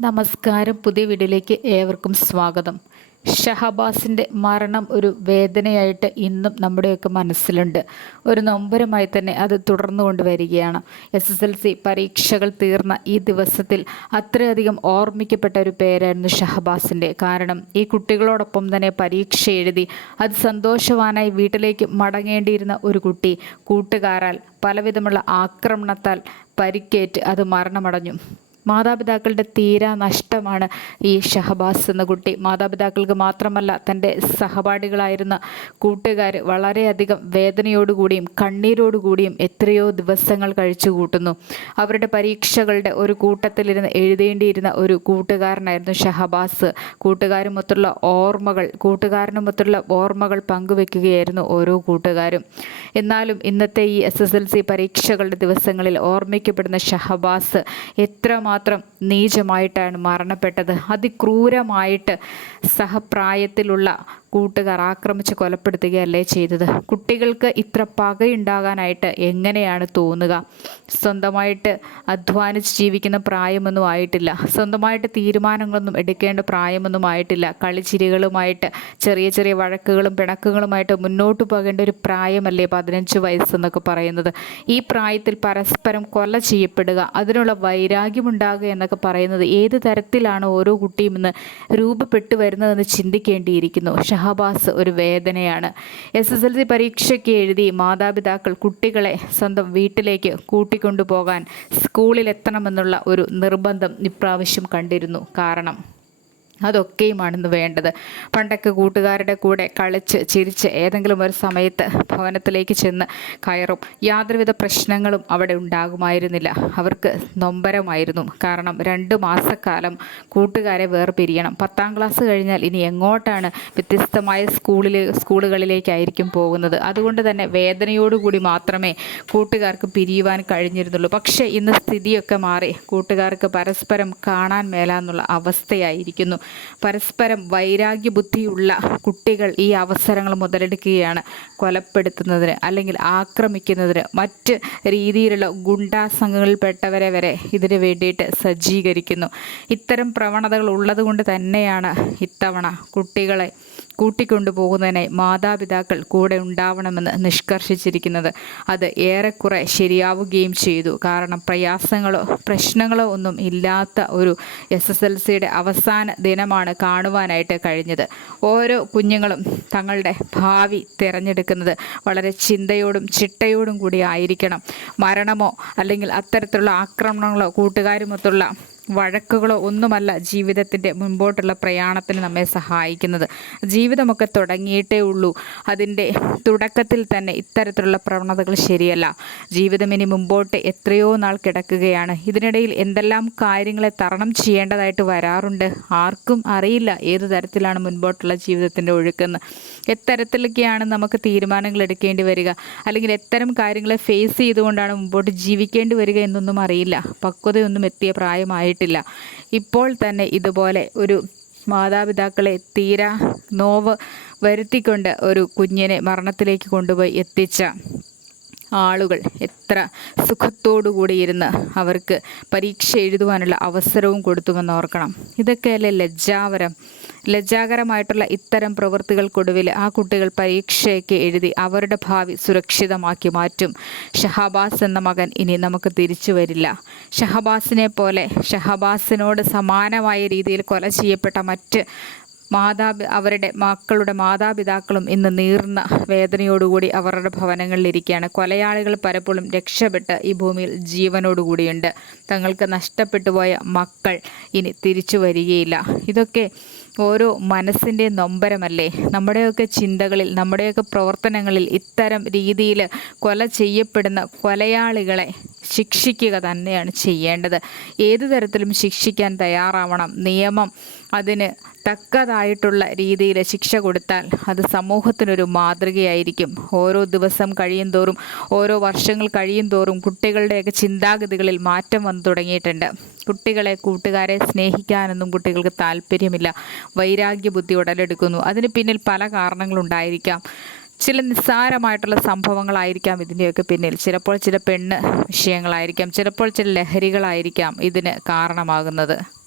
നമസ്കാരം. പുതിയ വീഡിയോയിലേക്ക് ഏവർക്കും സ്വാഗതം. ഷഹബാസിന്റെ മരണം ഒരു വേദനയായിട്ട് ഇന്നും നമ്മുടെയൊക്കെ മനസ്സിലുണ്ട്. ഒരു നൊമ്പരമായി തന്നെ അത് തുടർന്നു കൊണ്ടുവരികയാണ് എസ് എസ് എൽ സി പരീക്ഷകൾ തീർന്ന ഈ ദിവസത്തിൽ അത്രയധികം ഓർമ്മിക്കപ്പെട്ട ഒരു പേരായിരുന്നു ഷഹബാസിന്റെ കാരണം ഈ കുട്ടികളോടൊപ്പം തന്നെ പരീക്ഷ എഴുതി അത് സന്തോഷവാനായി വീട്ടിലേക്ക് മടങ്ങേണ്ടിയിരുന്ന ഒരു കുട്ടി കൂട്ടുകാരാൽ പലവിധമുള്ള ആക്രമണത്താൽ പരിക്കേറ്റ് അത് മരണമടഞ്ഞു. മാതാപിതാക്കളുടെ തീരാ നഷ്ടമാണ് ഈ ഷഹബാസ് എന്ന കുട്ടി. മാതാപിതാക്കൾക്ക് മാത്രമല്ല തന്റെ സഹപാഠികളായിരുന്ന കൂട്ടുകാർ വളരെയധികം വേദനയോടുകൂടിയും കണ്ണീരോടുകൂടിയും എത്രയോ ദിവസങ്ങൾ കഴിച്ചു കൂട്ടുന്നു. അവരുടെ പരീക്ഷകളുടെ ഒരു കൂട്ടത്തിലിരുന്ന് എഴുതേണ്ടിയിരുന്ന ഒരു കൂട്ടുകാരനായിരുന്നു ഷഹബാസ്. കൂട്ടുകാരുമൊത്തുള്ള ഓർമ്മകൾ കൂട്ടുകാരനുമൊത്തുള്ള ഓർമ്മകൾ പങ്കുവെക്കുകയായിരുന്നു ഓരോ കൂട്ടുകാരും. എന്നാലും ഇന്നത്തെ ഈ എസ് എസ് എൽ സി പരീക്ഷകളുടെ ദിവസങ്ങളിൽ ഓർമ്മിക്കപ്പെടുന്ന ഷഹബാസ് എത്രമാത്രം മാത്രം നീചമായിട്ടാണ് മരണപ്പെട്ടത്. അതിക്രൂരമായിട്ട് സഹപ്രായത്തിലുള്ള കൂട്ടുകാർ ആക്രമിച്ച് കൊലപ്പെടുത്തുകയല്ലേ ചെയ്തത്? കുട്ടികൾക്ക് ഇത്ര പകയുണ്ടാകാനായിട്ട് എങ്ങനെയാണ് തോന്നുക? സ്വന്തമായിട്ട് അധ്വാനിച്ച് ജീവിക്കുന്ന പ്രായമൊന്നും ആയിട്ടില്ല. സ്വന്തമായിട്ട് തീരുമാനങ്ങളൊന്നും എടുക്കേണ്ട പ്രായമൊന്നും ആയിട്ടില്ല. കളിച്ചിരികളുമായിട്ട് ചെറിയ ചെറിയ വഴക്കുകളും പിണക്കുകളുമായിട്ട് മുന്നോട്ട് പോകേണ്ട ഒരു പ്രായമല്ലേ പതിനഞ്ച് വയസ്സെന്നൊക്കെ പറയുന്നത്. ഈ പ്രായത്തിൽ പരസ്പരം കൊല ചെയ്യപ്പെടുക അതിനുള്ള വൈരാഗ്യമുണ്ടാകുക എന്നൊക്കെ പറയുന്നത് ഏത് തരത്തിലാണ് ഓരോ കുട്ടിയും ഇന്ന് രൂപപ്പെട്ടു വരുന്നതെന്ന് ചിന്തിക്കേണ്ടിയിരിക്കുന്നു. ഷഹബാസ് ഒരു വേദനയാണ്. എസ് എസ് എൽ സി പരീക്ഷയ്ക്ക് എഴുതി മാതാപിതാക്കൾ കുട്ടികളെ സ്വന്തം വീട്ടിലേക്ക് കൂട്ടിക്കൊണ്ടുപോകാൻ സ്കൂളിലെത്തണമെന്നുള്ള ഒരു നിർബന്ധം ഇപ്രാവശ്യം കണ്ടിരുന്നു. കാരണം അതൊക്കെയുമാണെന്ന് വേണ്ടത്. പണ്ടൊക്കെ കൂട്ടുകാരുടെ കൂടെ കളിച്ച് ചിരിച്ച് ഏതെങ്കിലും ഒരു സമയത്ത് ഭവനത്തിലേക്ക് ചെന്ന് കയറും. യാതൊരുവിധ പ്രശ്നങ്ങളും അവിടെ ഉണ്ടാകുമായിരുന്നില്ല. അവർക്ക് നൊമ്പരമായിരുന്നു. കാരണം രണ്ട് മാസക്കാലം കൂട്ടുകാരെ വേർപിരിയണം. പത്താം ക്ലാസ് കഴിഞ്ഞാൽ ഇനി എങ്ങോട്ടാണ് വ്യത്യസ്തമായ സ്കൂളിൽ സ്കൂളുകളിലേക്കായിരിക്കും പോകുന്നത്? അതുകൊണ്ട് തന്നെ വേദനയോടുകൂടി മാത്രമേ കൂട്ടുകാർക്ക് പിരിയുവാൻ കഴിഞ്ഞിരുന്നുള്ളൂ. പക്ഷേ ഇന്ന് സ്ഥിതിയൊക്കെ മാറി. കൂട്ടുകാർക്ക് പരസ്പരം കാണാൻ മേലാന്നുള്ള അവസ്ഥയായിരിക്കുന്നു. പരസ്പരം വൈരാഗ്യ ബുദ്ധിയുള്ള കുട്ടികൾ ഈ അവസരങ്ങൾ മുതലെടുക്കുകയാണ്. കൊലപ്പെടുത്തുന്നതിന് അല്ലെങ്കിൽ ആക്രമിക്കുന്നതിന് മറ്റ് രീതിയിലുള്ള ഗുണ്ടാ സംഘങ്ങളിൽപ്പെട്ടവരെ വരെ ഇതിന് വേണ്ടിയിട്ട് സജ്ജീകരിക്കുന്നു. ഇത്തരം പ്രവണതകൾ ഉള്ളതുകൊണ്ട് തന്നെയാണ് ഇത്തവണ കുട്ടികളെ കൂട്ടിക്കൊണ്ടുപോകുന്നതിനായി മാതാപിതാക്കൾ കൂടെ ഉണ്ടാവണമെന്ന് നിഷ്കർഷിച്ചിരിക്കുന്നത്. അത് ഏറെക്കുറെ ശരിയാവുകയും ചെയ്തു. കാരണം പ്രയാസങ്ങളോ പ്രശ്നങ്ങളോ ഒന്നും ഇല്ലാത്ത ഒരു എസ് എസ് എൽ സിയുടെ അവസാന ദിനമാണ് കാണുവാനായിട്ട് കഴിഞ്ഞത്. ഓരോ കുഞ്ഞുങ്ങളും തങ്ങളുടെ ഭാവി തിരഞ്ഞെടുക്കുന്നത് വളരെ ചിന്തയോടും ചിട്ടയോടും കൂടി ആയിരിക്കണം. മരണമോ അല്ലെങ്കിൽ അത്തരത്തിലുള്ള ആക്രമണങ്ങളോ കൂട്ടുകാരുമൊത്തുള്ള വഴക്കുകളോ ഒന്നുമല്ല ജീവിതത്തിന്റെ മുൻപോട്ടുള്ള പ്രയാണത്തിന് നമ്മെ സഹായിക്കുന്നത്. ജീവിതമൊക്കെ തുടങ്ങിയിട്ടേ ഉള്ളൂ. അതിന്റെ തുടക്കത്തിൽ തന്നെ ഇത്തരത്തിലുള്ള പ്രവണതകൾ ശരിയല്ല. ജീവിതം ഇനി മുമ്പോട്ട് എത്രയോ നാൾ കിടക്കുകയാണ്. ഇതിനിടയിൽ എന്തെല്ലാം കാര്യങ്ങളെ തരണം ചെയ്യേണ്ടതായിട്ട് വരാറുണ്ട്? ആർക്കും അറിയില്ല ഏത് തരത്തിലാണ് മുൻപോട്ടുള്ള ജീവിതത്തിന്റെ ഒഴുക്കെന്ന്. എത്തരത്തിലൊക്കെയാണ് നമുക്ക് തീരുമാനങ്ങൾ എടുക്കേണ്ടി വരിക. അല്ലെങ്കിൽ എത്തരം കാര്യങ്ങളെ ഫേസ് ചെയ്തുകൊണ്ടാണ് മുമ്പോട്ട് ജീവിക്കേണ്ടി വരിക എന്നൊന്നും അറിയില്ല. പക്വതയൊന്നും എത്തിയ പ്രായമായിട്ട് ആയിട്ടില്ല ഇപ്പോൾ തന്നെ ഇതുപോലെ ഒരു മാതാപിതാക്കളെ തീരാ നോവ് വരുത്തിക്കൊണ്ട് ഒരു കുഞ്ഞിനെ മരണത്തിലേക്ക് കൊണ്ടുപോയി എത്തിച്ച ആളുകൾ എത്ര സുഖത്തോടു ഇരുന്ന് അവർക്ക് പരീക്ഷ എഴുതുവാനുള്ള അവസരവും കൊടുത്തുമെന്ന് ഓർക്കണം. ഇതൊക്കെയല്ലേ ലജ്ജാവരം. ലജ്ജാകരമായിട്ടുള്ള ഇത്തരം പ്രവൃത്തികൾക്കൊടുവിൽ ആ കുട്ടികൾ പരീക്ഷയൊക്കെ എഴുതി അവരുടെ ഭാവി സുരക്ഷിതമാക്കി മാറ്റും. ഷഹബാസ് എന്ന മകൻ ഇനി നമുക്ക് തിരിച്ചു വരില്ല. ഷഹബാസിനെ പോലെ ഷഹബാസിനോട് സമാനമായ രീതിയിൽ കൊല ചെയ്യപ്പെട്ട മറ്റ് മാതാപി അവരുടെ മക്കളുടെ മാതാപിതാക്കളും ഇന്ന് നീർന്ന വേദനയോടുകൂടി അവരുടെ ഭവനങ്ങളിലിരിക്കുകയാണ്. കൊലയാളികൾ പലപ്പോഴും രക്ഷപ്പെട്ട് ഈ ഭൂമിയിൽ ജീവനോടുകൂടിയുണ്ട്. തങ്ങൾക്ക് നഷ്ടപ്പെട്ടു പോയ മക്കൾ ഇനി തിരിച്ചു വരികയില്ല. ഇതൊക്കെ ഓരോ മനസ്സിന്റെ നൊമ്പരമല്ലേ? നമ്മുടെയൊക്കെ ചിന്തകളിൽ നമ്മുടെയൊക്കെ പ്രവർത്തനങ്ങളിൽ ഇത്തരം രീതിയിൽ കൊല ചെയ്യപ്പെടുന്ന കൊലയാളികളെ ശിക്ഷിക്കുക തന്നെയാണ് ചെയ്യേണ്ടത്. ഏതു തരത്തിലും ശിക്ഷിക്കാൻ തയ്യാറാവണം. നിയമം അതിന് തക്കതായിട്ടുള്ള രീതിയിൽ ശിക്ഷ കൊടുത്താൽ അത് സമൂഹത്തിനൊരു മാതൃകയായിരിക്കും. ഓരോ ദിവസം കഴിയും തോറും ഓരോ വർഷങ്ങൾ കഴിയും തോറും കുട്ടികളുടെയൊക്കെ ചിന്താഗതികളിൽ മാറ്റം വന്നു തുടങ്ങിയിട്ടുണ്ട്. കുട്ടികളെ കൂട്ടുകാരെ സ്നേഹിക്കാനൊന്നും കുട്ടികൾക്ക് താല്പര്യമില്ല. വൈരാഗ്യ ബുദ്ധി ഉടലെടുക്കുന്നു. അതിന് പിന്നിൽ പല കാരണങ്ങളുണ്ടായിരിക്കാം. ചില നിസ്സാരമായിട്ടുള്ള സംഭവങ്ങളായിരിക്കാം ഇതിന്റെയൊക്കെ പിന്നിൽ. ചിലപ്പോൾ ചില പെണ്ണ് വിഷയങ്ങളായിരിക്കാം. ചിലപ്പോൾ ചില ലഹരികളായിരിക്കാം ഇതിന് കാരണമാകുന്നത്.